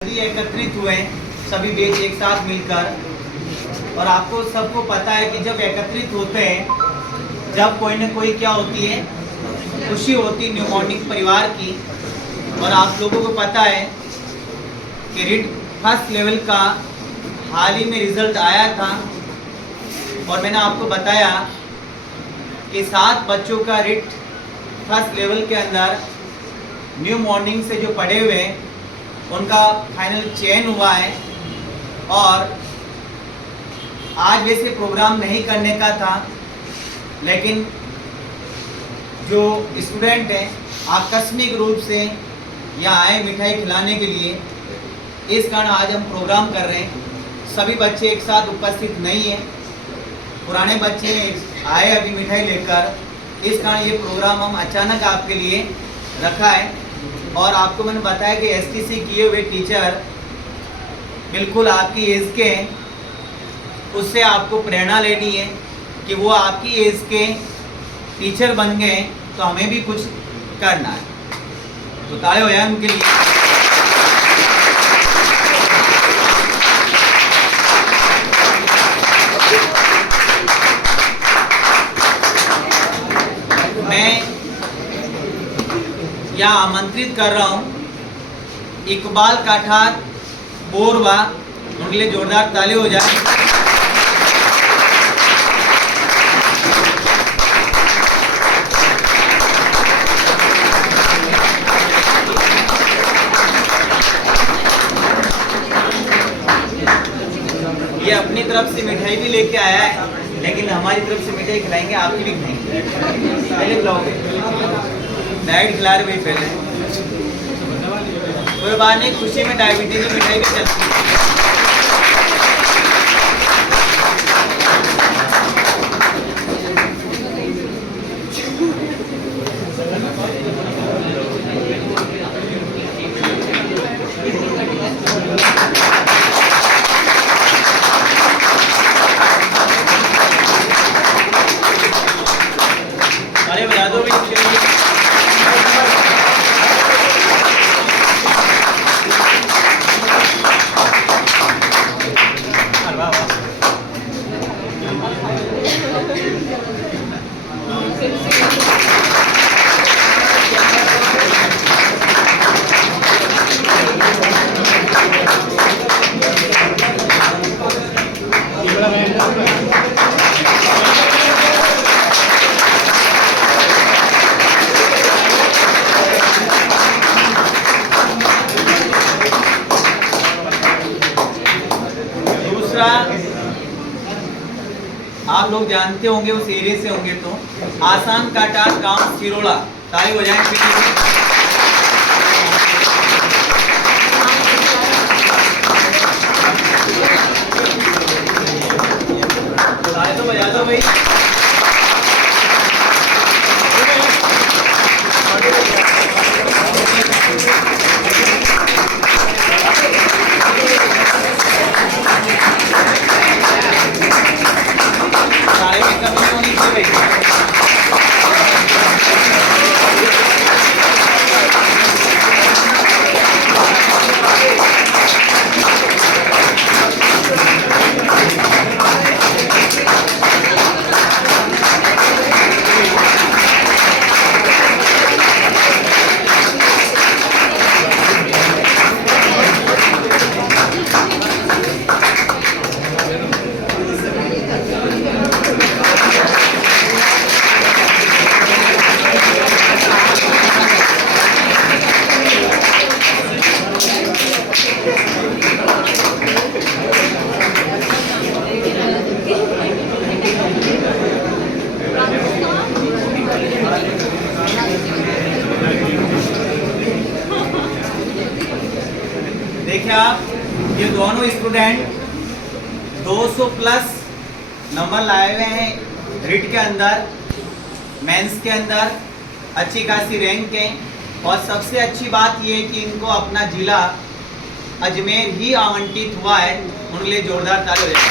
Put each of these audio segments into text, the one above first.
एकत्रित हुए सभी बैच एक साथ मिलकर। और आपको सबको पता है कि जब एकत्रित होते हैं, जब कोई ना कोई क्या होती है, खुशी होती है न्यू मॉर्निंग परिवार की। और आप लोगों को पता है कि रिट फर्स्ट लेवल का हाल ही में रिजल्ट आया था और मैंने आपको बताया कि 7 बच्चों का रिट फर्स्ट लेवल के अंदर न्यू मॉर्निंग से जो पढ़े हुए हैं उनका फाइनल चयन हुआ है। और आज वैसे प्रोग्राम नहीं करने का था, लेकिन जो स्टूडेंट हैं आकस्मिक रूप से यहाँ आए मिठाई खिलाने के लिए, इस कारण आज हम प्रोग्राम कर रहे हैं। सभी बच्चे एक साथ उपस्थित नहीं हैं, पुराने बच्चे आए अभी मिठाई लेकर, इस कारण ये प्रोग्राम हम अचानक आपके लिए रखा है। और आपको मैंने बताया कि एसटीसी किए हुए टीचर बिल्कुल आपकी एज के हैं, उससे आपको प्रेरणा लेनी है कि वो आपकी एज के टीचर बन गए, तो हमें भी कुछ करना है। तो ताली हो जाए उनके लिए। मैं यहाँ आमंत्रित कर रहा हूँ इकबाल काठार बोरवा, उनके लिए जोरदार ताली हो जाए। ये अपनी तरफ से मिठाई भी लेके आया है, लेकिन हमारी तरफ से मिठाई खिलाएंगे, आपकी भी खिलाएंगे। पहले खिलाओगे? डाइट खिला रहे भाई पहले, कोई बात नहीं, खुशी में डायबिटीज में मिठाई भी चलती है। अरे बता दो भाई। आप लोग जानते होंगे, उस एरिया से होंगे तो, आसान काटार गांव सिरोड़ा। ताली हो जाए। ताली तो बजा दो भाई। देखिए आप, ये दोनों स्टूडेंट 200 प्लस नंबर लाए हुए हैं रिट के अंदर, मेंस के अंदर अच्छी खासी रैंक है। और सबसे अच्छी बात ये है कि इनको अपना जिला अजमेर ही आवंटित हुआ है। उनके लिए जोरदार ताली हो जाए।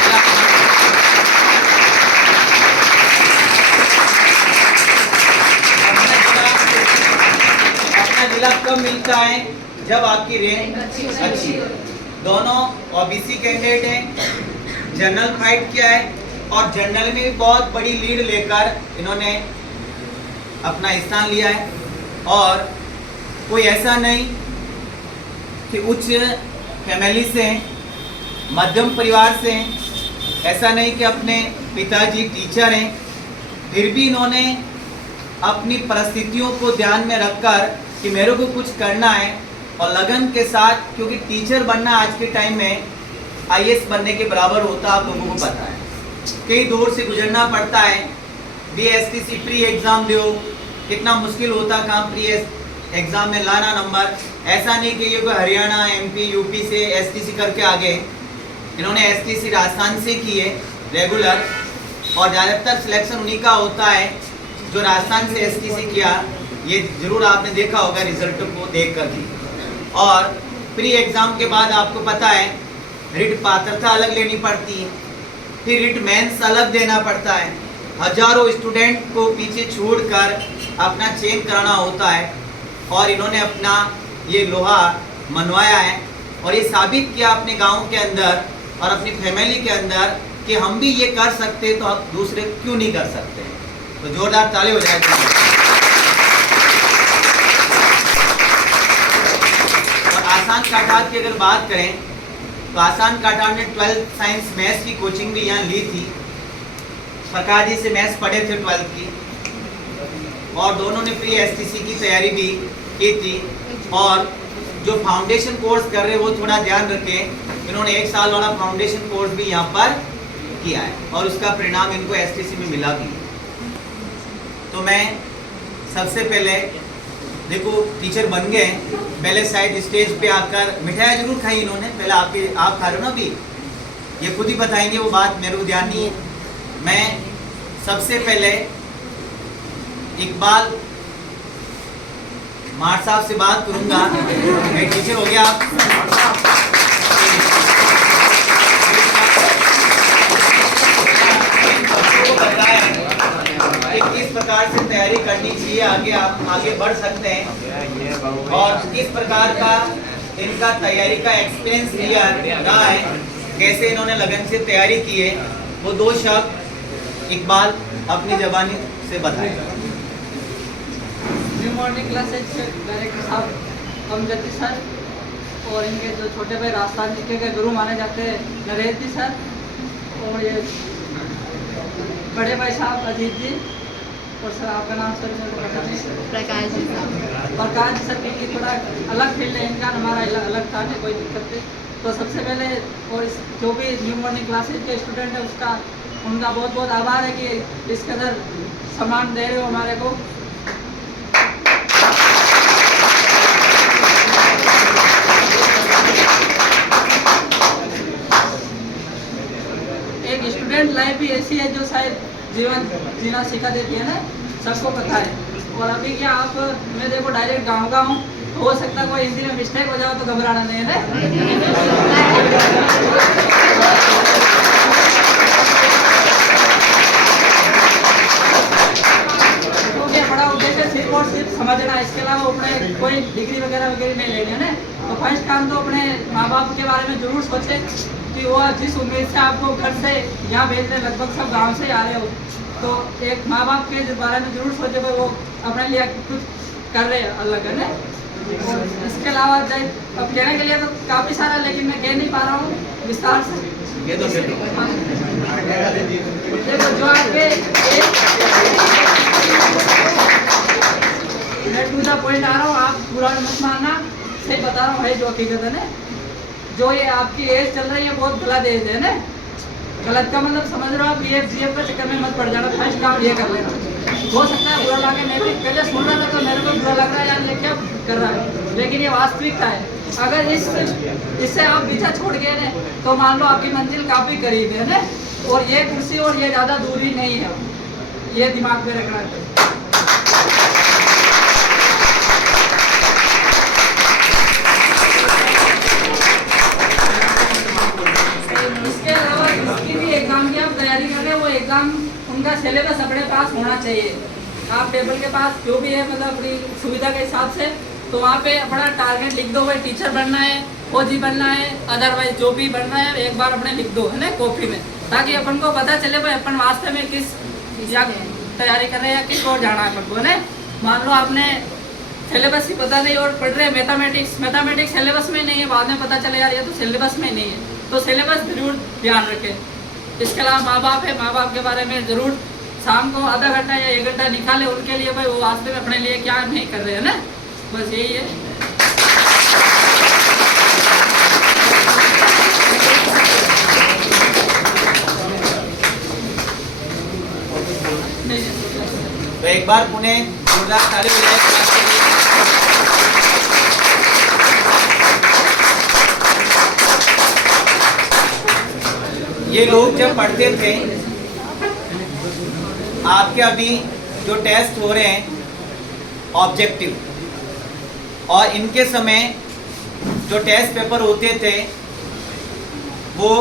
अपना जिला कब मिलता है? जब आपकी रैंक अच्छी। दोनों ओबीसी कैंडिडेट हैं, जनरल फाइट किया है और जनरल में भी बहुत बड़ी लीड लेकर इन्होंने अपना स्थान लिया है। और कोई ऐसा नहीं कि उच्च फैमिली से हैं, मध्यम परिवार से हैं, ऐसा नहीं कि अपने पिताजी टीचर हैं, फिर भी इन्होंने अपनी परिस्थितियों को ध्यान में रखकर कि मेरे को कुछ करना है और लगन के साथ, क्योंकि टीचर बनना आज के टाइम में आईएएस बनने के बराबर होता है, आप लोगों को पता है। कई दौर से गुजरना पड़ता है, BSTC प्री एग्ज़ाम दो, कितना मुश्किल होता काम प्री एग्ज़ाम में लाना नंबर। ऐसा नहीं कि ये कोई हरियाणा, MP, UP से STC करके आ गए। इन्होंने STC राजस्थान से की है रेगुलर, और ज़्यादातर सिलेक्शन उन्हीं का होता है जो राजस्थान से STC किया। ये ज़रूर आपने देखा होगा रिजल्ट को देख कर भी। और प्री एग्ज़ाम के बाद आपको पता है रिट पात्रता अलग लेनी पड़ती है, फिर रिट मेंस अलग देना पड़ता है। हजारों स्टूडेंट को पीछे छोड़कर अपना चेक कराना होता है, और इन्होंने अपना ये लोहा मनवाया है और ये साबित किया अपने गांव के अंदर और अपनी फैमिली के अंदर कि हम भी ये कर सकते तो हम दूसरे क्यों नहीं कर सकते। तो जोरदार ताली हो जाए। और आसान काठार की अगर बात करें तो आसान काठार ने 12th साइंस मैथ्स की कोचिंग भी यहाँ ली थी। सरकार जी से मैथ्स पढ़े थे 12th की, और दोनों ने प्री STC की तैयारी भी की थी। और जो फाउंडेशन कोर्स कर रहे हैं वो थोड़ा ध्यान रखें, इन्होंने 1 साल वाला फाउंडेशन कोर्स भी यहाँ पर किया है और उसका परिणाम इनको STC में मिला भी। तो मैं सबसे पहले देखो टीचर बन गए, पहले शायद स्टेज पे आकर मिठाई जरूर खाई इन्होंने, पहले आप खा रहे हो ना अभी, ये खुद ही बताएंगे वो बात, मेरे को ध्यान नहीं है। मैं सबसे पहले इकबाल मार साहब से बात करूंगा। मैं टीचर हो गया आप, किस प्रकार से तैयारी करनी चाहिए, आगे आप आगे बढ़ सकते हैं, और किस प्रकार का इनका तैयारी का एक्सपीरियंस रहा है, कैसे इन्होंने लगन से तैयारी की है, वो 2 शब्द इकबाल अपनी ज़बानी से बताएगा। न्यू मॉर्निंग क्लासेज डायरेक्टर साहब अमजद सर, और इनके जो छोटे भाई राजस्थान जी के गुरु माने जाते हैं नरेश जी सर, और ये बड़े भाई साहब अजीत जी, और सर आपका नाम सर प्रकाश जी साहब। प्रकाश जी सर की थोड़ा अलग फील्ड है इनका, हमारा अलग था, नहीं कोई दिक्कत नहीं। तो सबसे पहले और जो भी न्यू मॉर्निंग क्लासेज के स्टूडेंट है उनका बहुत बहुत आभार है कि इस कदर सम्मान दे रहे हो हमारे को। एक स्टूडेंट लाइफ भी ऐसी है जो शायद जीवन जीना सिखा देती है ना, सबको पता है। और अभी क्या आप मैं देखो डायरेक्ट गाँव का हूँ, हो सकता है कोई हिंदी में मिस्टेक हो जाओ तो घबराना नहीं है ना। तो बड़ा उद्देश्य सिर्फ और सिर्फ समझना, इसके अलावा अपने कोई डिग्री वगैरह नहीं लेनी है ना। तो फर्स्ट काम तो अपने माँ बाप के बारे में जरूर सोचें कि वो जिस उम्मीद से आपको घर से यहाँ भेज रहे, लगभग सब गांव से आ रहे हो, तो एक माँ बाप के बारे में जरूर सोचे भाई वो अपने लिए कुछ कर रहे हैं अलग है ना। और इसके अलावा अब कहने के लिए तो काफ़ी सारा, लेकिन मैं कह नहीं पा रहा हूँ विस्तार से। देखो जो आपके मैं टू द पॉइंट आ रहा हूँ, आप बुरा मत मानना, सही बता रहा हूँ है जो हकीकत है ना। जो ये आपकी एज चल रही है बहुत गलत एज है ना, गलत का मतलब समझ रहे हो आप, GF के चक्कर में मत पड़ जाना। फर्स्ट काम ये कर लेना, हो सकता है बुरा लगे, मैं भी पहले सुन रहा था तो मेरे को बुरा लग रहा है यार ये क्या कर रहा है, लेकिन ये वास्तविकता है। अगर इससे आप पीछा छोड़ गए ना तो मान लो आपकी मंजिल काफ़ी करीब है ना, और ये कुर्सी और ये ज़्यादा दूरी नहीं है, ये दिमाग में रखना है। इसके अलावा इसकी भी एग्ज़ाम की आप तैयारी कर रहे हैं, वो एग्ज़ाम उनका सिलेबस अपने पास होना चाहिए। आप टेबल के पास जो भी है मतलब अपनी सुविधा के हिसाब से तो वहाँ पे अपना टारगेट लिख दो, भाई टीचर बनना है, फौजी बनना है, अदरवाइज जो भी बनना है एक बार अपने लिख दो है ना कॉपी में, ताकि अपन को पता चले भाई अपन वास्तव में किस या तैयारी कर रहे हैं या किस और जाना है अपन को, है ना। मान लो आपने सिलेबस ही पता नहीं और पढ़ रहे हैं मैथमेटिक्स सिलेबस में नहीं है, बाद में पता चले यार ये तो सिलेबस में नहीं है, तो सिलेबस जरूर ध्यान रखें। इसके अलावा माँ बाप है, माँ बाप के बारे में ज़रूर शाम को आधा घंटा या 1 घंटा निकाले उनके लिए, भाई वो वास्तव में अपने लिए क्या नहीं कर रहे हैं ना, बस यही है। तो एक बार पुणे जोरदार ताली बजाएं क्लास के लिए। ये लोग जब पढ़ते थे, आपके अभी जो टेस्ट हो रहे हैं ऑब्जेक्टिव, और इनके समय जो टेस्ट पेपर होते थे वो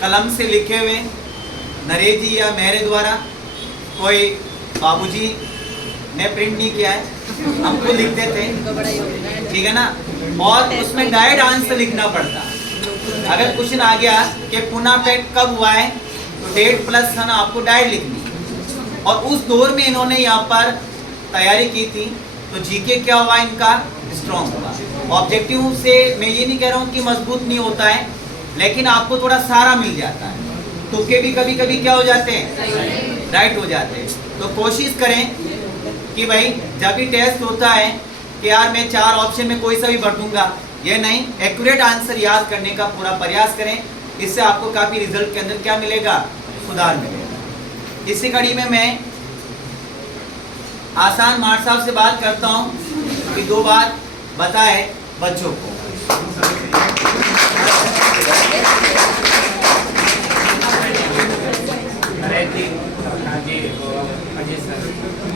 कलम से लिखे हुए नरेश जी या मेरे द्वारा, कोई बाबूजी ने प्रिंट नहीं किया है, हमको लिखते थे, ठीक है ना। और उसमें डायरेक्ट आंसर लिखना पड़ता। अगर क्वेश्चन आ गया कि पुणे पेट कब हुआ है, तो डेट प्लस सन आपको डायरेक्ट लिखनी। और उस दौर में इन्होंने यहाँ पर तैयारी की थी, तो जीके क्या हुआ इनका, स्ट्रॉन्ग हुआ। ऑब्जेक्टिव से मैं ये नहीं कह रहा हूँ कि मजबूत नहीं होता है, लेकिन आपको थोड़ा सहारा मिल जाता है। तुक्के भी कभी कभी क्या हो जाते हैं, राइट हो जाते हैं। तो कोशिश करें कि भाई जब भी टेस्ट होता है कि यार मैं 4 ऑप्शन में कोई सा भी भर दूंगा, ये नहीं, एक्यूरेट आंसर याद करने का पूरा प्रयास करें। इससे आपको काफ़ी रिजल्ट के अंदर क्या मिलेगा, सुधार मिलेगा। इसी कड़ी में मैं आसान मार साहब से बात करता हूँ कि 2 बात बताए बच्चों को।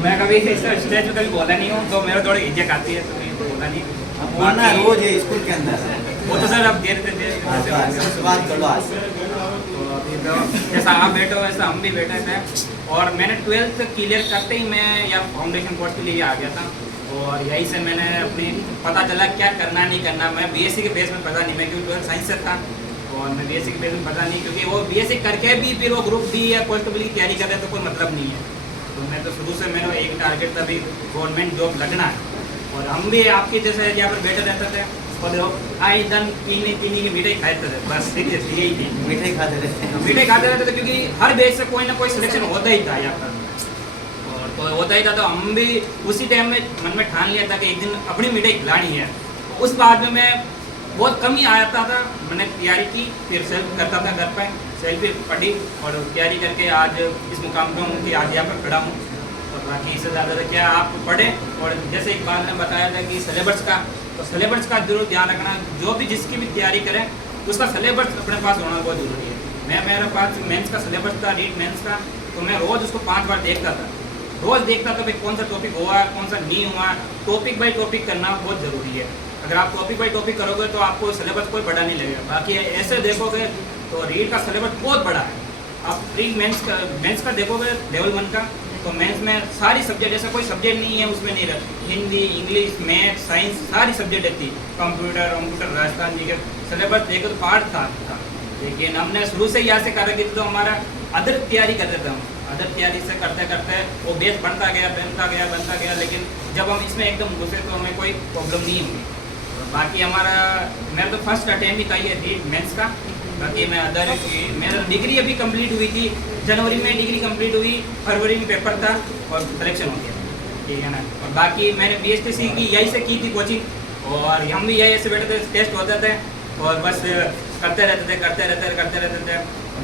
मैं कभी स्टेज पे कभी बोला नहीं हूँ, तो मेरा थोड़ी हिचक आती है, तो मैं बोला नहीं। बोलना रोज है स्कूल के अंदर, वो तो सर अब देर बात करो आज। तो अभी तो जैसा आप बैठे हो वैसा हम भी बैठे थे, और मैंने 12th क्लियर करते ही मैं यहाँ फाउंडेशन कोर्स के लिए आ गया था, और यहीं से मैंने अपनी पता चला क्या करना नहीं करना। मैं बीएससी के बेस में पता नहीं, मैं क्योंकि 12th साइंस से था, और मैं बीएससी के बेस में पता नहीं, क्योंकि वो बीएससी करके भी फिर वो ग्रुप डी या कांस्टेबल की तैयारी कर रहे तो कोई मतलब नहीं है। तो मैं तो शुरू से मेरा एक टारगेट था भी गवर्नमेंट जॉब लगना है। और हम भी आपके जैसे यहाँ पर बैठे रहते थे, और आए दिन चीनी की मिठाई खाते थे, बस यही थी, मिठाई खाते रहते थे, क्योंकि हर बेच से कोई ना कोई सिलेक्शन होता ही था यहाँ पर, और तो होता ही था। तो हम भी उसी टाइम में मन में ठान लिया था कि एक दिन अपनी मिठाई खिलानी है। उस बाद में मैं बहुत कम ही आता था, मैंने तैयारी की, फिर सेल्फ करता था घर पर, सेल्फ पढ़ी और तैयारी करके आज इस मुकाम पर हूँ कि आज यहाँ पर खड़ा हूँ। और बाकी इससे ज़्यादा क्या आप पढ़ें, और जैसे एक बार ने बताया था कि सिलेबस का, तो सिलेबस का जरूर ध्यान रखना। जो भी जिसकी भी तैयारी करें उसका सिलेबस अपने पास होना बहुत ज़रूरी है। मेरे पास मेंस का सिलेबस था, रीड मेंस का, तो मैं रोज़ उसको 5 बार देखता था, रोज़ देखता था भाई कौन सा टॉपिक हुआ, कौन सा नहीं हुआ। टॉपिक बाई टॉपिक करना बहुत ज़रूरी है। अगर आप टॉपिक बाई टॉपिक करोगे तो आपको सिलेबस कोई बड़ा नहीं लगेगा। बाकी ऐसे देखोगे तो रीड का सिलेबस बहुत बड़ा है। आप प्री मेंस का देखोगे लेवल 1 का, तो मेंस में सारी सब्जेक्ट, ऐसा कोई सब्जेक्ट नहीं है उसमें नहीं रखती, हिंदी, इंग्लिश, मैथ, साइंस, सारी सब्जेक्ट रहती। कंप्यूटर राजस्थान जी के सिलेबस देखो तो पार्ट था, लेकिन हमने शुरू से यहाँ से कर रखी थी, तो हमारा अदर तैयारी करते थे हम। अदर तैयारी से करते करते वो बेस बनता गया, लेकिन जब हम इसमें एकदम घुसे तो हमें कोई प्रॉब्लम नहीं हुई। बाकी हमारा, मेरा तो फर्स्ट अटेम्प्ट ही कही थी मेंस का। बाकी मैं अदर की, मेरा डिग्री अभी कंप्लीट हुई थी, जनवरी में डिग्री कंप्लीट हुई, फरवरी में पेपर था और सिलेक्शन हो गया, ठीक है ना। और बाकी मैंने BSTC की यहीं से की थी कोचिंग, और हम भी यहीं से बैठे थे, टेस्ट होते थे और बस करते रहते थे।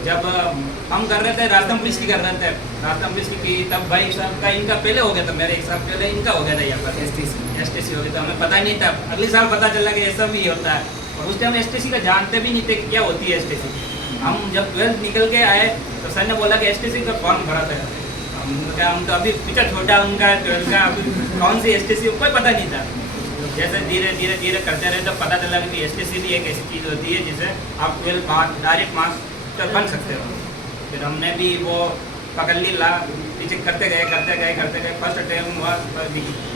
जब हम कर रहे थे राजस्थान पुलिस की कर रहे थे, राजस्थान पुलिस की तब भाई साहब का इनका पहले हो गया था, मेरे 1 साल पहले इनका हो गया था यहाँ पर STC हो गया था। हमें पता ही नहीं था, अगले साल पता चला कि ऐसा भी होता है। और उस टाइम STC का जानते भी नहीं थे कि क्या होती है STC। हम जब 12th निकल के आए तो सर ने बोला कि STC का फॉर्म भरा था। हम तो अभी पीछा छोटा उनका 12th का, कौन सी STC कोई पता नहीं था। जैसे धीरे करते रहे तो पता चला कि STC भी एक ऐसी चीज़ होती है जिसे आप 12 डायरेक्ट मास्टर बन सकते हो। फिर हमने भी वो पकड़ ली पीछे करते गए फर्स्ट अटैम्प हुआ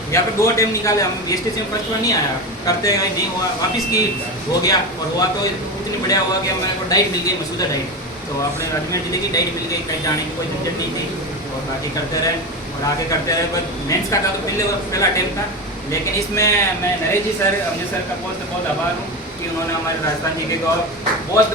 यहाँ पे 2 अटैम्प निकाले हम BSTC में फर्स्ट बार नहीं आया, करते गए नहीं हुआ, वापस की हो गया और हुआ तो इतनी बढ़िया हुआ कि मेरे को डाइट मिल गई, मसूदा डाइट। तो अपने अजमेर जिले की डाइट मिल गई, कहीं जाने की कोई झंझट नहीं थी और बाकी करते रहे और आगे करते रहे। बस मेंस का था तो पहला अटैम्प था, लेकिन इसमें मैं नरेश जी सर अमजद सर का बहुत आभार हूँ कि उन्होंने हमारे राजस्थान जी के को बहुत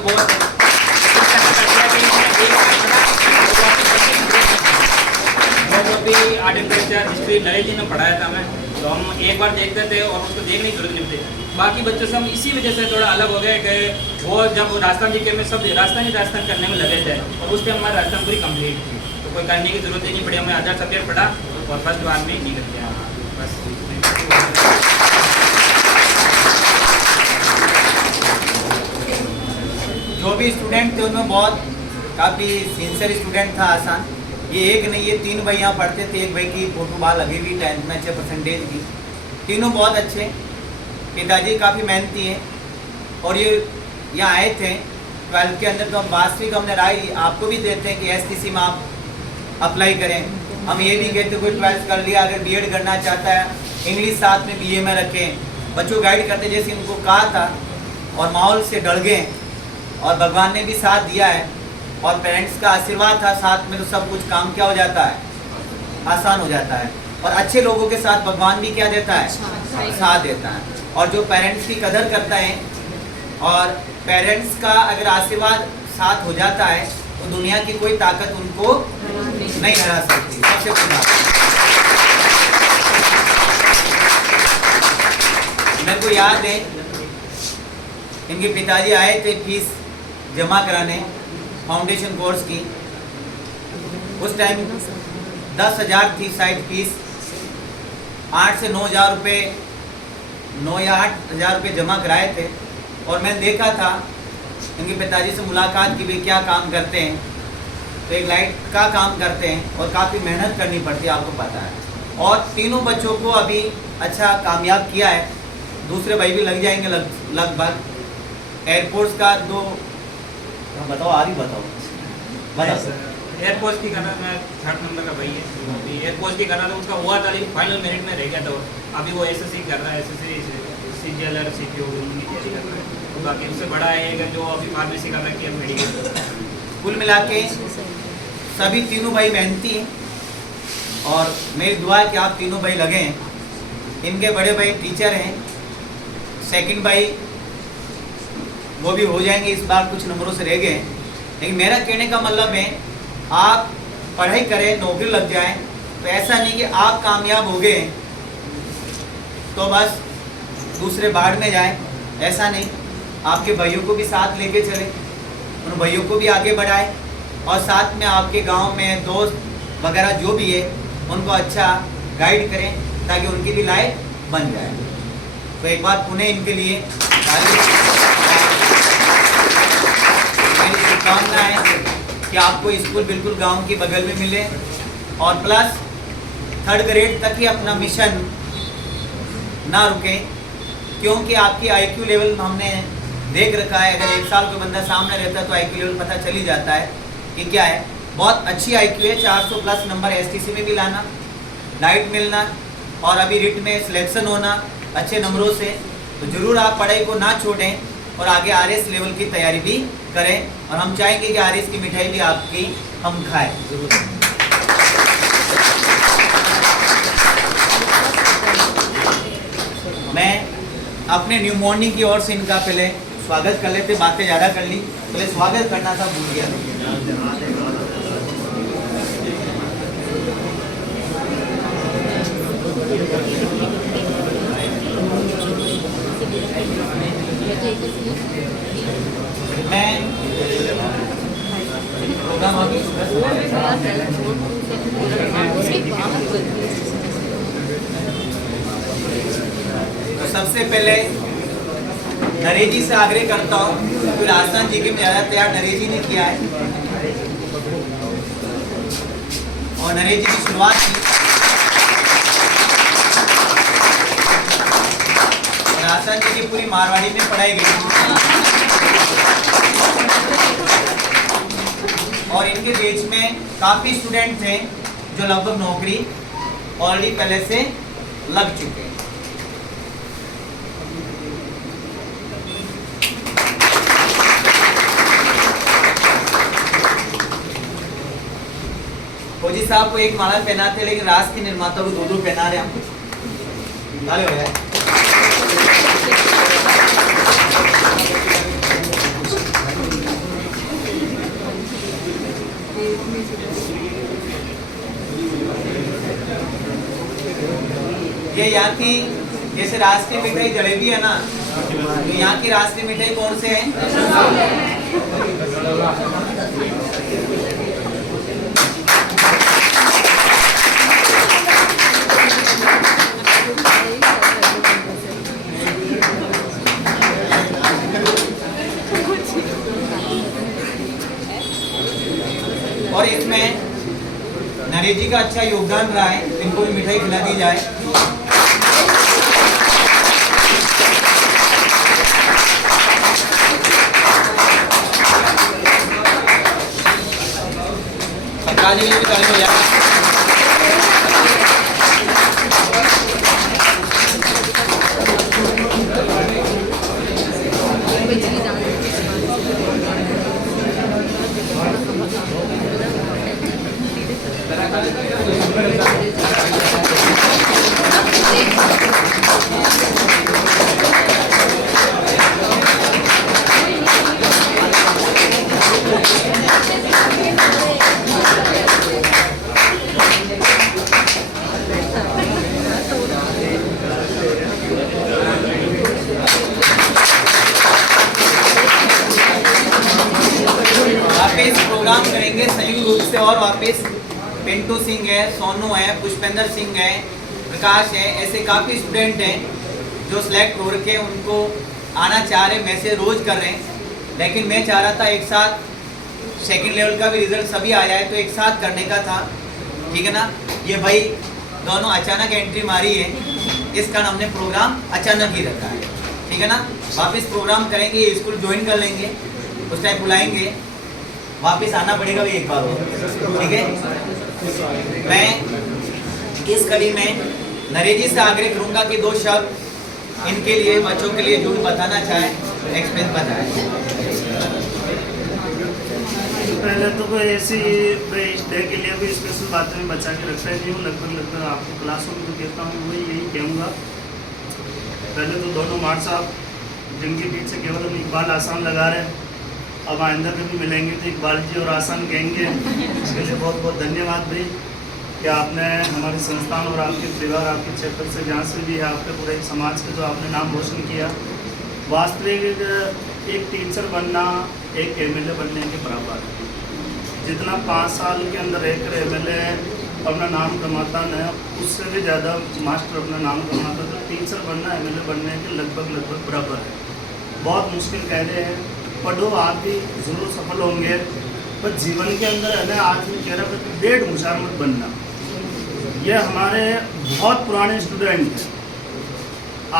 भी art and culture history Naresh ji ने पढ़ाया था हमें, तो हम एक बार देखते थे और उसको देखने की जरूरत नहीं थी। बाकी बच्चों से हम इसी वजह से थोड़ा अलग हो गए कि वो जब राजस्थान जी के में सब राजस्थान करने में लगे थे और उस टाइम हमारी राजस्थान पूरी कंप्लीट थी, तो कोई करने की जरूरत ही नहीं पड़ी। हमें 1000 सब्जेक्ट पढ़ा और फर्स्ट बार में नहीं कर दिया बस। जो भी स्टूडेंट थे उनमें बहुत काफ़ी सिंसियर स्टूडेंट था आसान। ये एक नहीं, ये 3 भाई यहाँ पढ़ते थे। एक भाई की फुटबॉल लगी हुई 10th में 6% की। तीनों बहुत अच्छे, पिताजी काफ़ी मेहनती हैं और ये यहाँ आए थे 12th के अंदर। तो हम वास्तविक हमने राय आपको भी देते हैं कि STC में आप अप्लाई करें। हम ये भी कहते कोई 12th कर लिया, अगर B.Ed करना चाहता है इंग्लिश साथ में BA में रखें। बच्चों गाइड करते जैसे इनको कहा था और माहौल से डर गए और भगवान ने भी साथ दिया है और पेरेंट्स का आशीर्वाद था साथ में, तो सब कुछ काम क्या हो जाता है, आसान हो जाता है। और अच्छे लोगों के साथ भगवान भी क्या देता है, साथ देता है। और जो पेरेंट्स की कदर करता है और पेरेंट्स का अगर आशीर्वाद साथ हो जाता है तो दुनिया की कोई ताकत उनको नहीं हरा सकती। सबसे बड़ी बात मेरे को याद है, इनके पिताजी आए थे फीस जमा कराने फाउंडेशन कोर्स की। उस टाइम 10,000 थी साइड फीस। 8 से 9,000 रुपये, 9 या 8,000 रुपये जमा कराए थे। और मैंने देखा था इनके पिताजी से मुलाकात की भी क्या काम करते हैं, तो एक लाइट का काम करते हैं और काफ़ी मेहनत करनी पड़ती है, आपको पता है। और तीनों बच्चों को अभी अच्छा कामयाब किया है। दूसरे भाई भी लग जाएंगे लगभग। एयरपोर्ट्स का 2 बताओ, आगे बताओ। एयरपोर्ट की करना, मैं 3rd नंबर का भाई है। एयरपोर्ट की करना था, उसका हुआ था लेकिन फाइनल मेरिट में रह गया था। अभी वो SSC कर रहा है, SSC CGL और CPO की तैयारी कर रहा है। तो बाकी उससे बड़ा है जो अभी फार्मेसी कर रहा है मेडिकल। कुल मिला के सभी तीनों भाई मेहनती हैं और मेरी दुआ है कि आप तीनों भाई लगे हैं। इनके बड़े भाई टीचर हैं, सेकंड भाई वो भी हो जाएंगे, इस बार कुछ नंबरों से रह गए। लेकिन मेरा कहने का मतलब है आप पढ़ाई करें, नौकरी लग जाए, तो ऐसा नहीं कि आप कामयाब हो गए तो बस दूसरे बाढ़ में जाए, ऐसा नहीं। आपके भाइयों को भी साथ लेके चले, उन भाइयों को भी आगे बढ़ाए और साथ में आपके गांव में दोस्त वगैरह जो भी है उनको अच्छा गाइड करें ताकि उनकी भी लाइफ बन जाए। तो एक बार पुनः इनके लिए शुभकामना है कि आपको स्कूल बिल्कुल गांव के बगल में मिले और प्लस 3rd ग्रेड तक ही अपना मिशन ना रुके, क्योंकि आपकी IQ लेवल हमने देख रखा है। अगर 1 साल कोई बंदा सामने रहता है तो IQ लेवल पता चल ही जाता है कि क्या है। बहुत अच्छी IQ है, 400 प्लस नंबर STC में भी लाना, लाइट मिलना और अभी रिट में सिलेक्शन होना अच्छे नंबरों से। तो ज़रूर आप पढ़ाई को ना छोड़ें और आगे RS लेवल की तैयारी भी करें। और हम चाहेंगे कि RS की मिठाई भी आपकी हम खाएं जरूर। मैं अपने न्यू मॉर्निंग की ओर से इनका पहले स्वागत कर लेते, बातें ज़्यादा कर ली, पहले स्वागत करना था भूल गया। मैं प्रोग्राम अभी तो सबसे पहले नरेश जी से आग्रह करता हूँ कि राजस्थान जी के में ज़्यादा तैयार नरेश जी ने किया है और नरेश जी की शुरुआत की। राजस्थान जी की पूरी मारवाड़ी में पढ़ाई गई और इनके बीच में काफ़ी स्टूडेंट थे जो लगभग नौकरी ऑलरेडी पहले से लग चुके हैं। फौजी साहब को एक माला पहनाते, लेकिन रास के निर्माता को दो दो पहना रहे हम। ताली हो जाए। ये यहाँ की जैसे राष्ट्रीय मिठाई जलेबी है ना, तो यहाँ की राष्ट्रीय मिठाई कौन से है? और इसमें नरेश जी का अच्छा योगदान रहा है, इनको भी मिठाई खिला दी जाए। सरकार जी के लिए भी ताली हो जाए। प्रोग्राम करेंगे संयुक्त रूप से, और वापस पिंटू सिंह है, सोनू है, पुष्पेंद्र सिंह है, प्रकाश है, ऐसे काफ़ी स्टूडेंट हैं जो सिलेक्ट हो रखे, उनको आना चाह रहे, मैसेज रोज़ कर रहे हैं। लेकिन मैं चाह रहा था एक साथ सेकंड लेवल का भी रिजल्ट सभी आ जाए, तो एक साथ करने का था, ठीक है ना। ये भाई दोनों अचानक एंट्री मारी है, इस कारण हमने प्रोग्राम अचानक ही रखा है, ठीक है ना। वापस प्रोग्राम करेंगे, ये स्कूल ज्वाइन कर लेंगे, उस टाइम बुलाएंगे, वापस आना पड़ेगा भी एक बार, ठीक है। मैं इस कड़ी में नरेश जी से आग्रह करूंगा कि दो शब्द इनके लिए, बच्चों के लिए जो भी बताना चाहें, एक्सपीरियंस बताएं। पहले तो कोई ऐसी इस डे के लिए भी स्पेशल बातें में बचा के रखता नहीं हूँ, लगभग आपको क्लासों में तो कहता हूँ, वही यही कहूँगा। पहले तो दोनों मार साहब जिनके बीच से केवल हम इकबाल आसान लगा रहे हैं, अब आइंदा कभी मिलेंगे तो इकबाल जी और आसान कहेंगे, इसके लिए बहुत बहुत धन्यवाद भाई कि आपने हमारे संस्थान और आपके परिवार, आपके क्षेत्र से जहाँ से भी है, आपके पूरे समाज के जो आपने नाम रोशन किया। वास्तविक एक टीचर बनना एक एमएलए बनने के बराबर है। जितना 5 साल के अंदर रहकर एमएलए अपना नाम कमाता है, उससे भी ज़्यादा मास्टर अपना नाम कमाता, तो टीचर बनना एमएलए बनने के लगभग बराबर है। बहुत मुश्किल कह रहे हैं, पढ़ो आप भी ज़रूर सफल होंगे, पर जीवन के अंदर है ना, आज मैं कह रहा था कि 1.5 होशियार मत बनना। ये हमारे बहुत पुराने स्टूडेंट हैं,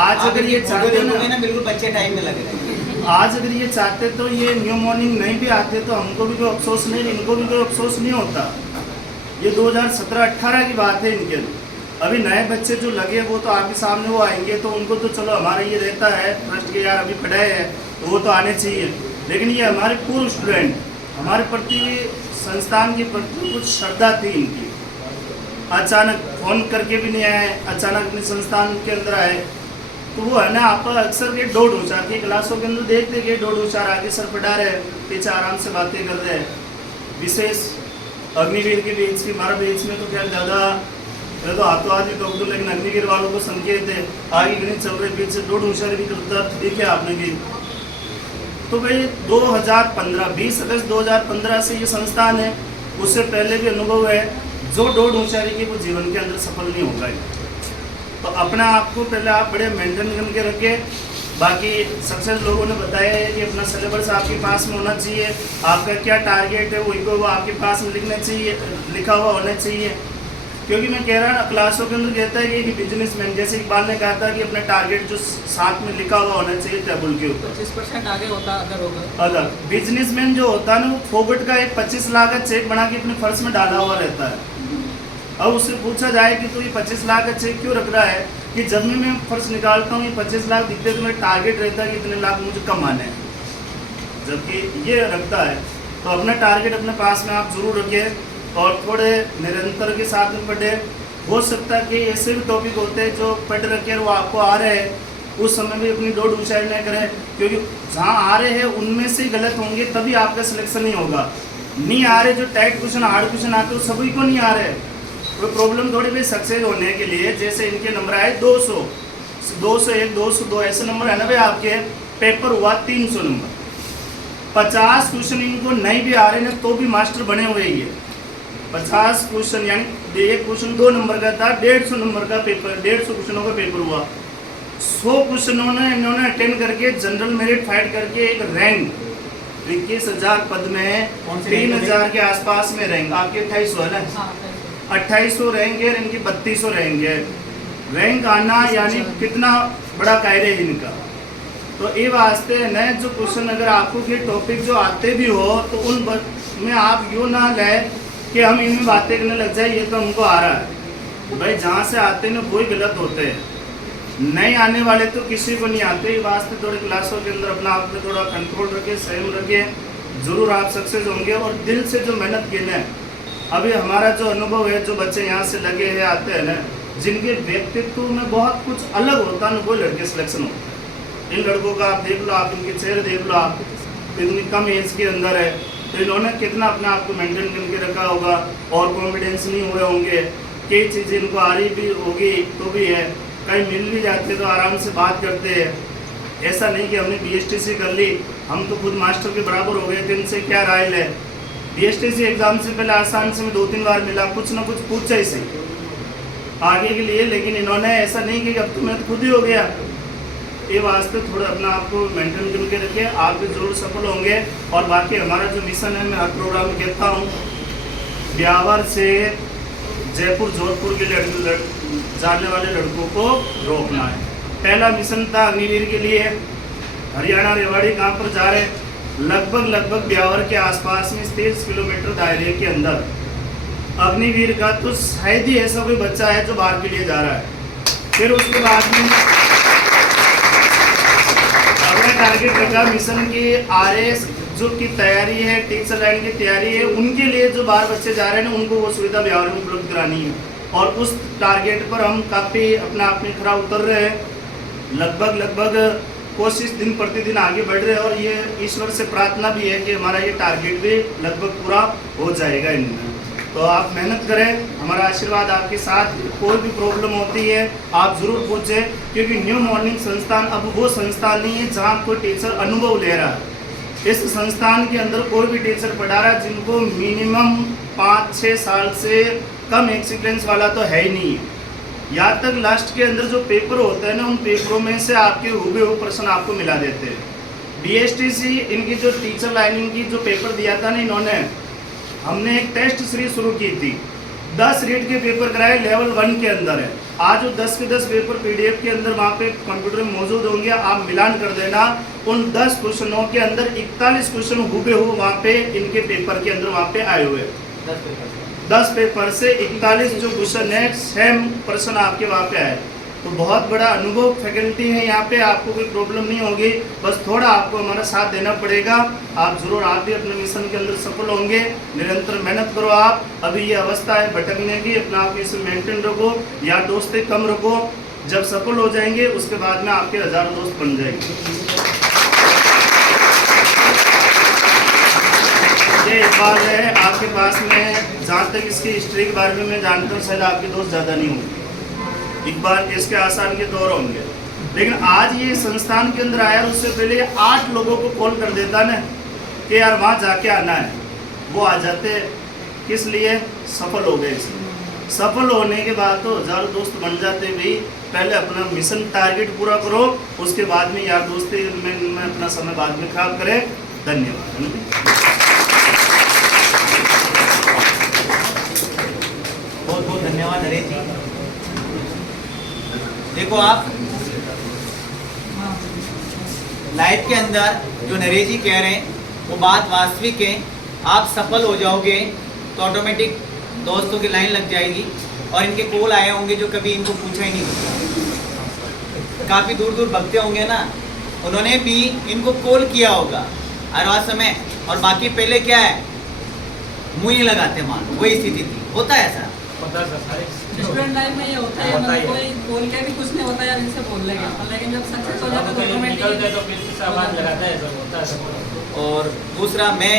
आज अगर ये चाहते ना, बिल्कुल बच्चे टाइम में लग रहे हैं, आज अगर ये चाहते तो ये न्यू मॉर्निंग नहीं भी आते तो हमको भी कोई अफसोस नहीं, इनको भी कोई अफसोस नहीं होता। ये 2017-18 की बात है इनके। अभी नए बच्चे जो लगे वो तो आपके सामने वो आएंगे, तो उनको तो चलो हमारा ये रहता है ट्रस्ट के, यार अभी पढ़ाए हैं तो वो तो आने चाहिए, लेकिन ये हमारे पूर्व स्टूडेंट, हमारे प्रति संस्थान के प्रति कुछ श्रद्धा थी इनकी। अचानक फ़ोन करके भी नहीं आए, अचानक अपने संस्थान के अंदर आए, तो वो है ना, आप अक्सर ये 1.5 होशियार के क्लासों के अंदर देखते कि 1.5 होशियार आगे सर पढ़ा रहे, पीछे आराम से बातें कर रहे हैं। विशेष अग्निवीर के बीच की, हमारे बीच में तो क्या ज़्यादा तो हाथों हाथ ही टोक दो, लेकिन अग्निवीर वालों को संकेत है आगे नहीं चल रहे, बीच से 1.5 होशियार भी करता देखे आपने भी। तो भाई 20 अगस्त 2015 से ये संस्थान है, उससे पहले भी अनुभव है, जो 1.5 होशियारी की वो जीवन के अंदर सफल नहीं होगा। तो अपना आपको पहले आप बड़े मेंटेन करके रखे। बाकी सक्सेस लोगों ने बताया है कि अपना सिलेबस आपके पास में होना चाहिए, आपका क्या टारगेट है वही को वो आपके पास में लिखना चाहिए, लिखा हुआ होना चाहिए। क्योंकि मैं कह रहा क्लासों के अंदर कहता है कि बिजनेसमैन, जैसे इकबाल ने कहा था कि अपना टारगेट जो साथ में लिखा हुआ होना चाहिए टेबल के ऊपर, 25% आगे होता अगर होगा। अगर बिजनेसमैन जो होता है ना, वो फोगट का एक 25 लाख का चेक बना के अपने फर्श में डाला हुआ रहता है, अब उससे पूछा जाए कि तो ये 25 लाख का चेक क्यों रख रहा है, कि जब भी मैं फर्श निकालता हूँ ये 25 लाख दिखते तो मेरा टारगेट रहता है कि इतने लाख मुझे कमाने हैं, जबकि ये रखता है। तो अपना टारगेट अपने पास में आप जरूर रखिए और थोड़े निरंतर के साथ में पढ़े। हो सकता है कि ऐसे भी टॉपिक होते हैं जो पढ़ रखे वो आपको आ रहे हैं, उस समय भी अपनी दौड़ ऊंचाई न करें, क्योंकि जहाँ आ रहे हैं उनमें से गलत होंगे तभी आपका सिलेक्शन नहीं होगा। नहीं आ रहे जो टाइट क्वेश्चन हार्ड क्वेश्चन आते हैं सभी को नहीं आ रहे। तो प्रॉब्लम थोड़ी भी सक्सेस होने के लिए, जैसे इनके नंबर आए 200, 201, 202 ऐसे नंबर है ना भाई आपके, पेपर हुआ 300 नंबर, 50 क्वेश्चन इनको नहीं भी आ रहे ना तो भी मास्टर बने हुए ही है। 50 क्वेश्चन यानी एक क्वेश्चन 2 नंबर का था, 150 नंबर का पेपर, 150 क्वेश्चनों का पेपर हुआ। 100 क्वेश्चनों ने इन्होंने अटेंड करके जनरल मेरिट फाइट करके एक रैंक 21,000 पद में 3,000 के आसपास में रैंक, आपके 2800 है ना, 2800 रैंक है, इनकी 3200 रैंक है। रैंक आना यानी कितना बड़ा कार्य है इनका। तो ये वास्ते नए जो क्वेश्चन अगर आपको के टॉपिक जो आते भी हो तो उन में आप यूँ ना लें कि हम इनमें बातें करने लग जाए ये तो हमको आ रहा है। भाई जहाँ से आते हैं ना वही गलत होते हैं, नहीं आने वाले तो किसी को नहीं आते। ये वास्ते थोड़े क्लासों के अंदर अपना आप में थोड़ा कंट्रोल रखें, संयम रखें, ज़रूर आप सक्सेस होंगे। और दिल से जो मेहनत की है, अभी हमारा जो अनुभव है, जो बच्चे यहाँ से लगे हैं आते हैं ना, जिनके व्यक्तित्व में बहुत कुछ अलग होता है ना वो लड़के सिलेक्शन होते हैं। इन लड़कों का आप देख लो, आप इनके चेहरे देख लो, आप इतनी कम एज के अंदर है तो इन्होंने कितना अपने आप को मेंटेन करके रखा होगा और कॉन्फिडेंस नहीं हुए होंगे। कई चीज़ें इनको आ रही भी होगी तो भी है, कहीं मिल भी जाते तो आराम से बात करते हैं। ऐसा नहीं कि हमने BSTC कर ली हम तो खुद मास्टर के बराबर हो गए थे, इनसे क्या राय है। BSTC एग्जाम से पहले आसान से मैं 2-3 बार मिला, कुछ ना कुछ पूछा ही सही आगे के लिए, लेकिन इन्होंने ऐसा नहीं कि अब तो मैं खुद ही हो गया। ये वास्ते थोड़ा अपना आपको मेंटेन करके रखिए, आप भी जरूर सफल होंगे। और बाकी हमारा जो मिशन है मैं हर प्रोग्राम में कहता हूँ, ब्यावर से जयपुर जोधपुर के जाने वाले लड़कों को रोकना है। पहला मिशन था अग्निवीर के लिए, हरियाणा रेवाड़ी कहाँ पर जा रहे, लगभग ब्यावर के आसपास में 23 किलोमीटर दायरे के अंदर। अग्निवीर का तो शायद ही ऐसा कोई बच्चा है जो बाहर के लिए जा रहा है। फिर उसके बाद में अपना टारगेट रखा मिशन की RS जो की तैयारी है, टीचर लाइन की तैयारी है, उनके लिए जो बाहर बच्चे जा रहे हैं उनको वो सुविधा ब्यावर में उपलब्ध करानी है। और उस टारगेट पर हम काफ़ी अपना आप में खरा उतर रहे हैं। लगभग कोशिश दिन प्रतिदिन आगे बढ़ रहे हैं और ये ईश्वर से प्रार्थना भी है कि हमारा ये टारगेट भी लगभग पूरा हो जाएगा इनमें। तो आप मेहनत करें, हमारा आशीर्वाद आपके साथ। कोई भी प्रॉब्लम होती है आप ज़रूर पूछें, क्योंकि न्यू मॉर्निंग संस्थान अब वो संस्थान नहीं है जहाँ कोई टीचर अनुभव ले रहा है। इस संस्थान के अंदर कोई भी टीचर पढ़ा रहा है जिनको मिनिमम 5-6 साल से कम एक्सपीरियंस वाला तो है ही नहीं है। यहाँ तक लास्ट के अंदर जो पेपर होते हैं ना, उन पेपरों में से आपके हुबेहू प्रश्न आपको मिला देते हैं। BSTC इनकी जो टीचर लाइनिंग की जो पेपर दिया था ना इन्होंने, हमने एक टेस्ट सीरीज शुरू की थी, 10 रीड के पेपर कराए, लेवल 1 के अंदर है। आज वो 10 के 10 पेपर PDF के अंदर वहाँ पे कंप्यूटर में मौजूद होंगे, आप मिलान कर देना। उन 10 क्वेश्चनों के अंदर 41 क्वेश्चन हुबेहू वहाँ पे इनके पेपर के अंदर वहाँ पे आए हुए। 10 पेपर से 41 जो क्वेश्चन है सेम प्रश्न आपके वहाँ पे आए। तो बहुत बड़ा अनुभव फैकल्टी है यहाँ पे, आपको कोई प्रॉब्लम नहीं होगी। बस थोड़ा आपको हमारा साथ देना पड़ेगा। आप जरूर आप भी अपने मिशन के अंदर सफल होंगे। निरंतर मेहनत करो आप। अभी ये अवस्था है भटकने की, अपना आप इसे मेंटेन रखो, या दोस्तें कम रखो। जब सफल हो जाएंगे उसके बाद में आपके हजारों दोस्त बन जाएंगे। ये एक बात है आपके पास में, जहाँ तक इसकी हिस्ट्री के बारे में मैं जानता हूँ, शायद आपके दोस्त ज़्यादा नहीं होंगे, एक बार इसके आसान के दौर होंगे। लेकिन आज ये संस्थान के अंदर आया, उससे पहले 8 लोगों को कॉल कर देता ना कि यार वहाँ जाके आना है, वो आ जाते। किस लिए? सफल हो गए। सफल होने के बाद तो हजारों दोस्त बन जाते। भाई पहले अपना मिशन टारगेट पूरा करो, उसके बाद में यार दोस्ती में अपना समय बाद में खराब करें। धन्यवाद। बहुत बहुत धन्यवाद नरेश जी। देखो आप लाइफ के अंदर जो नरेश जी कह रहे हैं वो बात वास्तविक है। आप सफल हो जाओगे तो ऑटोमेटिक दोस्तों की लाइन लग जाएगी। और इनके कॉल आए होंगे जो कभी इनको पूछा ही नहीं होगा। काफ़ी दूर दूर भगते होंगे ना, उन्होंने भी इनको कॉल किया होगा हर समय। और बाकी पहले क्या है, मुंह नहीं लगाते, मान लो वही स्थिति थी। होता है ऐसा? पता है सारे स्टूडेंट लाइफ में ये होता है, होता ही मतलब है। कोई बोल के भी कुछ नहीं होता यार, इनसे बोल लेंगे, लेकिन जब सक्सेस हो जाता है तो निकलते ऑटोमेटिकली तो फिर से आवाज लगाता है, सब होता है सब। और दूसरा, मैं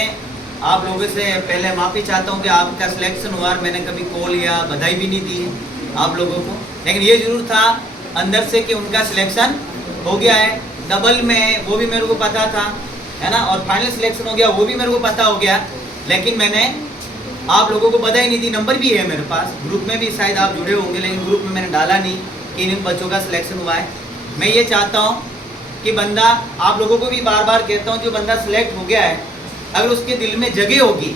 आप लोगों से पहले माफ़ी चाहता हूँ कि आपका सिलेक्शन हुआ और मैंने कभी कॉल या बधाई भी नहीं दी है आप लोगों को। लेकिन ये ज़रूर था अंदर से कि उनका सिलेक्शन हो गया है, डबल में वो भी मेरे को पता था, है ना, और फाइनल सिलेक्शन हो गया वो भी मेरे को पता हो गया। लेकिन मैंने आप लोगों को बधाई नहीं दी। नंबर भी है मेरे पास, ग्रुप में भी शायद आप जुड़े होंगे, लेकिन ग्रुप में मैंने डाला नहीं कि इन बच्चों का सिलेक्शन हुआ है। मैं ये चाहता हूँ कि बंदा, आप लोगों को भी बार बार कहता हूँ, जो बंदा सिलेक्ट हो गया है, अगर उसके दिल में जगह होगी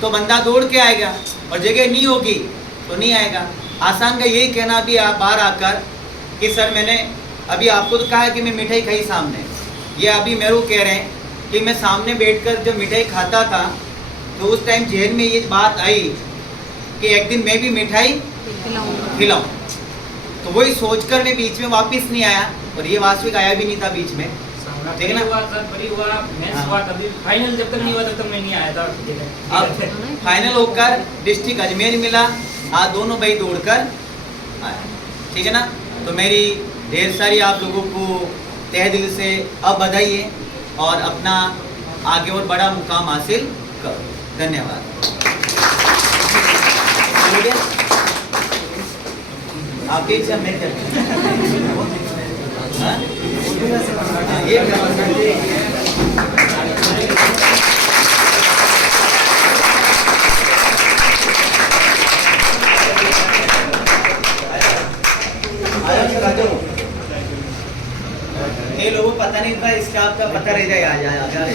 तो बंदा दौड़ के आएगा, और जगह नहीं होगी तो नहीं आएगा। आसान का यही कहना भी आप बाहर आकर कि सर मैंने अभी आपको तो कहा है कि मैं मिठाई खाई सामने, ये अभी मेरे को कह रहे हैं कि मैं सामने बैठकर जब मिठाई खाता था तो उस टाइम जहन में ये बात आई कि एक दिन मैं भी मिठाई खिलाऊं। तो वही सोचकर मैं बीच में वापस नहीं आया, और ये वास्तविक आया भी नहीं था बीच में, ठीक है ना। हुआ सर, परी हुआ, मैच हाँ। हुआ, कभी फाइनल जब तक नहीं हुआ तब तक मैं नहीं आया था। अब फाइनल होकर डिस्ट्रिक्ट अजमेर मिला, आज दोनों भाई दौड़कर आए, ठीक है ना। तो मेरी ढेर सारी आप लोगों को तहे दिल से अब बधाई है, और अपना आगे और बड़ा मुकाम हासिल करो। धन्यवाद। आपकी इच्छा मैं करता हूँ। हाँ? ये ये लोगों को पता नहीं था, इसका आपका पता रह जाए। आ जाए, आ जाए।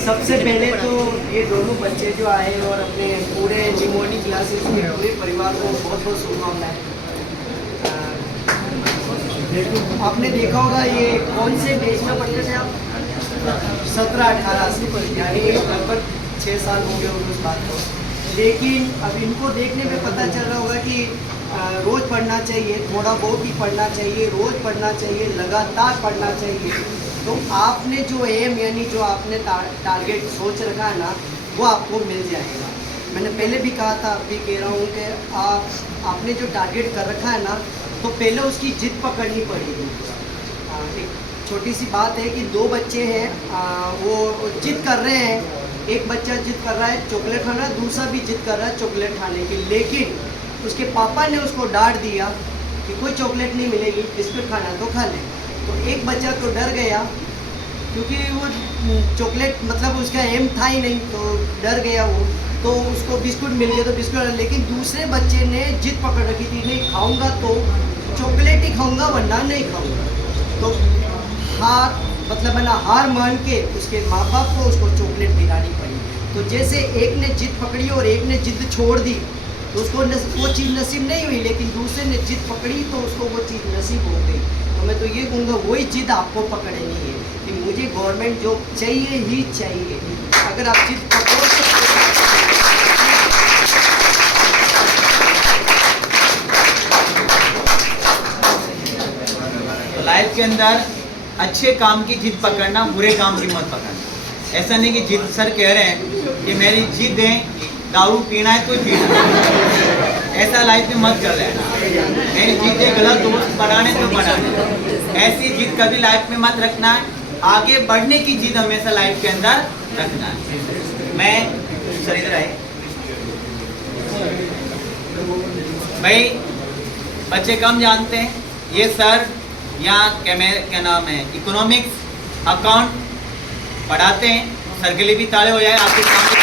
सबसे पहले तो ये दोनों बच्चे जो आए और अपने पूरे निमोनी क्लासेस के पूरे परिवार को बहुत बहुत शुभकामनाएं। आपने देखा होगा ये कौन से देश में पढ़ते थे आप? 17-18 से, यानी लगभग 6 साल हो गए होंगे उस बात को। लेकिन अब इनको देखने में पता चल रहा होगा कि रोज़ पढ़ना चाहिए, थोड़ा बहुत ही पढ़ना चाहिए, रोज़ पढ़ना चाहिए, लगातार पढ़ना चाहिए। तो आपने जो एम यानी जो आपने टारगेट सोच रखा है ना, वो आपको मिल जाएगा। मैंने पहले भी कहा था, अब भी कह रहा हूँ कि आपने जो टारगेट कर रखा है ना, तो पहले उसकी जिद पकड़नी पड़ेगी। एक छोटी सी बात है कि 2 बच्चे हैं, वो जिद कर रहे हैं। एक बच्चा जिद कर रहा है चॉकलेट खाना, दूसरा भी जिद कर रहा है चॉकलेट खाने की, लेकिन उसके पापा ने उसको डांट दिया कि कोई चॉकलेट नहीं मिलेगी, बिस्कुट खाना तो खा ले। तो एक बच्चा तो डर गया, क्योंकि वो चॉकलेट मतलब उसका एम था ही नहीं, तो डर गया वो, तो उसको बिस्कुट मिल गया तो बिस्कुट। लेकिन दूसरे बच्चे ने जिद पकड़ रखी थी, नहीं खाऊंगा तो चॉकलेट ही खाऊंगा वरना नहीं खाऊंगा। तो हार मान के उसके माँ बाप को उसको चॉकलेट दिलानी पड़ी। तो जैसे एक ने जिद पकड़ी और एक ने जिद छोड़ दी, तो उसको वो चीज़ नसीब नहीं हुई, लेकिन दूसरे ने जिद पकड़ी तो उसको वो चीज़ नसीब हो गई। तो मैं तो ये कहूँगा वही जिद आपको पकड़नी है कि मुझे गवर्नमेंट जॉब चाहिए ही चाहिए। अगर आप जिद पकड़ो तो लाइफ के अंदर अच्छे काम की जिद पकड़ना, बुरे काम की मत पकड़ना। ऐसा नहीं कि जिद सर कह रहे हैं कि मेरी जिद है दारू पीना है तो पीना, ऐसा लाइफ में मत कर लेना। मेरी जिद है गलत दोस्त बनाने तो बनाने, ऐसी जिद कभी लाइफ में मत रखना है। आगे बढ़ने की जिद हमेशा लाइफ के अंदर रखना है। मैं सर इधर आए भाई, बच्चे कम जानते हैं, ये सर यहाँ क्या नाम है, इकोनॉमिक्स अकाउंट पढ़ाते हैं। सर के लिए भी ताले हो जाए, आपके सामने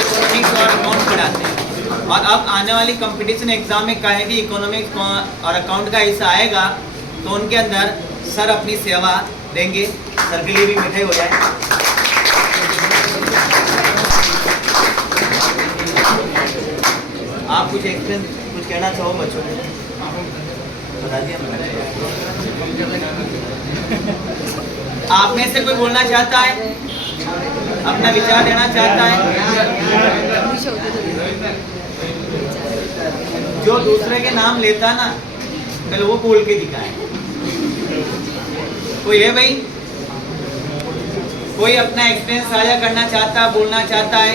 इकोनॉमिक्स और अकाउंट पढ़ाते हैं। और अब आने वाली कंपटीशन एग्जाम में कहीं भी इकोनॉमिक्स और अकाउंट का हिस्सा आएगा तो उनके अंदर सर अपनी सेवा देंगे। सर के लिए भी मिठाई हो जाए। आप कुछ कुछ कहना चाहो बच्चों को? बता दिया मैंने। आप में से कोई बोलना चाहता है, अपना विचार देना चाहता है? जो दूसरे के नाम लेता ना, पहले वो बोल के दिखाए। कोई है भाई? कोई अपना एक्सपीरियंस साझा करना चाहता, बोलना चाहता है?